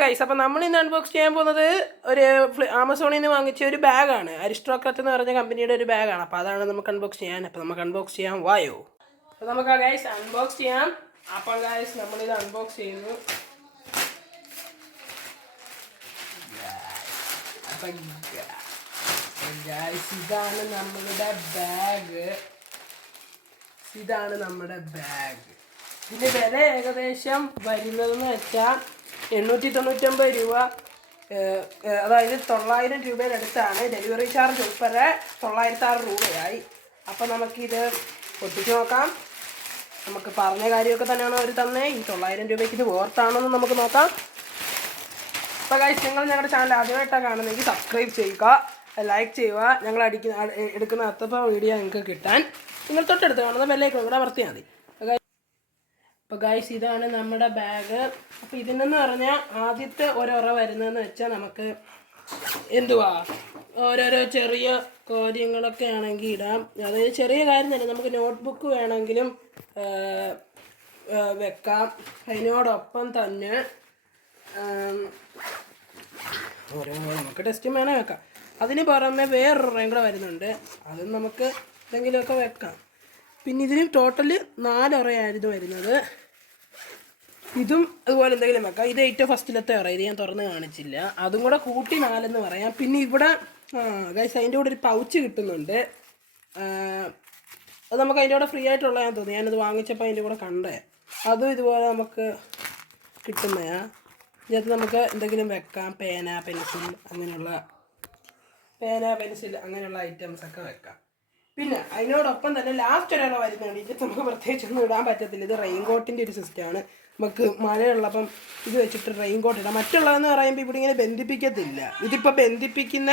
Guys, അപ്പോൾ നമ്മൾ ഇന്ന് അൺബോക്സ് ചെയ്യാൻ പോകുന്നത് ഒരു ആമസോണിൽ നിന്ന് വാങ്ങിച്ച ഒരു ബാഗാണ്. അരിസ്റ്റോക്രാറ്റ് എന്ന് പറഞ്ഞ കമ്പനിയുടെ ഒരു ബാഗാണ്. അപ്പോൾ അതാണ് നമുക്ക് അൺബോക്സ് ചെയ്യാൻ. അപ്പോൾ നമുക്ക് അൺബോക്സ് ചെയ്യാൻ വായോ. അപ്പോൾ നമുക്ക് ഗൈസ് അൺബോക്സ് ചെയ്യാം. അപ്പോൾ ഗൈസ് നമ്മളിത് അൺബോക്സ് ചെയ്യുന്നു. അപ്പം ഗൈസ് ഇതാണ് നമ്മുടെ ബാഗ്. നമ്മുടെ ബാഗ്. ഇതിൻ്റെ വില ഏകദേശം വരുന്നതെന്ന് വെച്ചാൽ 899 രൂപ, അതായത് 900 രൂപയുടെ അടുത്താണ്. ഡെലിവറി ചാർജ് ഉൾപ്പെടെ 906 രൂപയായി. അപ്പോൾ നമുക്കിത് പൊട്ടിച്ച് നോക്കാം. നമുക്ക് പറഞ്ഞ കാര്യമൊക്കെ തന്നെയാണ് അവർ തന്നെ. ഈ 900 രൂപയ്ക്ക് ഇത് വോർത്താണെന്ന് നമുക്ക് നോക്കാം. അപ്പോൾ ഗൈസ്, നിങ്ങൾ ഞങ്ങളുടെ ചാനൽ ആദ്യമായിട്ടാണ് കാണുന്നതെങ്കിൽ സബ്സ്ക്രൈബ് ചെയ്യുക, ലൈക്ക് ചെയ്യുക. ഞങ്ങൾ എടുക്കുന്ന അത്തപ്പ വീഡിയോ നിങ്ങൾക്ക് കിട്ടാൻ നിങ്ങൾ തൊട്ടടുത്ത് കാണുന്ന ബെല്ലൈക്കൺ കൂടെ അമർത്തിയാൽ മതി. അപ്പോൾ ഗൈസ് ഇതാണ് നമ്മുടെ ബാഗ്. അപ്പോൾ ഇതിനെന്ന് പറഞ്ഞാൽ ആദ്യത്തെ ഒരൊറ വരുന്നതെന്ന് വെച്ചാൽ നമുക്ക് എന്തുവാ ഓരോരോ ചെറിയ കാര്യങ്ങളൊക്കെ ആണെങ്കിൽ ഇടാം. അതായത് ചെറിയ കാര്യം തന്നെ, നമുക്ക് നോട്ട്ബുക്ക് വേണമെങ്കിലും വെക്കാം. അതിനോടൊപ്പം തന്നെ നമുക്ക് ടെസ്റ്റും വേണേൽ വെക്കാം. അതിന് പുറമെ വേറൊരെണ്ണം കൂടെ വരുന്നുണ്ട്. അതും നമുക്ക് എന്തെങ്കിലുമൊക്കെ വെക്കാം. പിന്നെ ഇതിന് ടോട്ടല് 4 ഉറയായിരുന്നു വരുന്നത്. ഇതും അതുപോലെ എന്തെങ്കിലും വെക്കാം. ഇത് ഏറ്റവും ഫസ്റ്റിലത്തെ ഉറ, ഇത് ഞാൻ തുറന്ന് കാണിച്ചില്ല. അതും കൂടെ കൂട്ടി 4 പറയാം. പിന്നെ ഇവിടെ ഗൈസ് അതിൻ്റെ കൂടെ ഒരു പൗച്ച് കിട്ടുന്നുണ്ട്. അത് നമുക്ക് അതിൻ്റെ കൂടെ ഫ്രീ ആയിട്ടുള്ള ഞാൻ തോന്നി. ഞാനത് വാങ്ങിച്ചപ്പോൾ അതിൻ്റെ കൂടെ കണ്ടേ. അതും ഇതുപോലെ നമുക്ക് കിട്ടുന്നതാണ്. ഇതിനകത്ത് നമുക്ക് എന്തെങ്കിലും വെക്കാം. പേന, പെൻസിൽ അങ്ങനെയുള്ള ഐറ്റംസൊക്കെ വെക്കാം. പിന്നെ അതിനോടൊപ്പം തന്നെ ലാസ്റ്റ് ഒരാൾ വരുന്നുണ്ട്. ഇത് നമുക്ക് പ്രത്യേകിച്ചൊന്നും ഇടാൻ പറ്റത്തില്ല. ഇത് റെയിൻകോട്ടിൻ്റെ ഒരു സിസ്റ്റമാണ്. നമുക്ക് മഴയുള്ളപ്പം ഇത് വെച്ചിട്ട് റെയിൻകോട്ട് ഇടാം. മറ്റുള്ളതെന്ന് പറയുമ്പോൾ ഇവിടെ ഇങ്ങനെ ബന്ധിപ്പിക്കത്തില്ല. ഇതിപ്പോൾ ബന്ധിപ്പിക്കുന്ന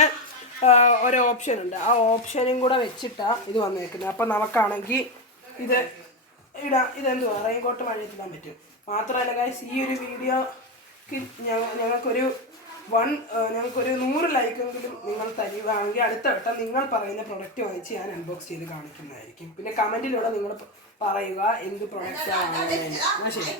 ഒരു ഓപ്ഷൻ ഉണ്ട്. ആ ഓപ്ഷനും കൂടെ വെച്ചിട്ടാണ് ഇത് വന്നേക്കുന്നത്. അപ്പം നമുക്കാണെങ്കിൽ ഇത് ഇടാം. ഇതെന്തുവാ റെയിൻകോട്ട് മഴയത്തിടാൻ പറ്റും. മാത്രമല്ല ഗൈസ്, ഈ ഒരു വീഡിയോക്ക് ഞങ്ങൾക്കൊരു 100 ലൈക്കെങ്കിലും നിങ്ങൾ തരുവാണെങ്കിൽ അടുത്ത വട്ടം നിങ്ങൾ പറയുന്ന പ്രൊഡക്റ്റ് വാങ്ങിച്ച് ഞാൻ അൺബോക്സ് ചെയ്ത് കാണിക്കുന്നതായിരിക്കും. പിന്നെ കമൻറ്റിലൂടെ നിങ്ങൾ പറയുക എന്ത് പ്രൊഡക്റ്റാണ് വാങ്ങുന്നതെന്ന്. ശരി.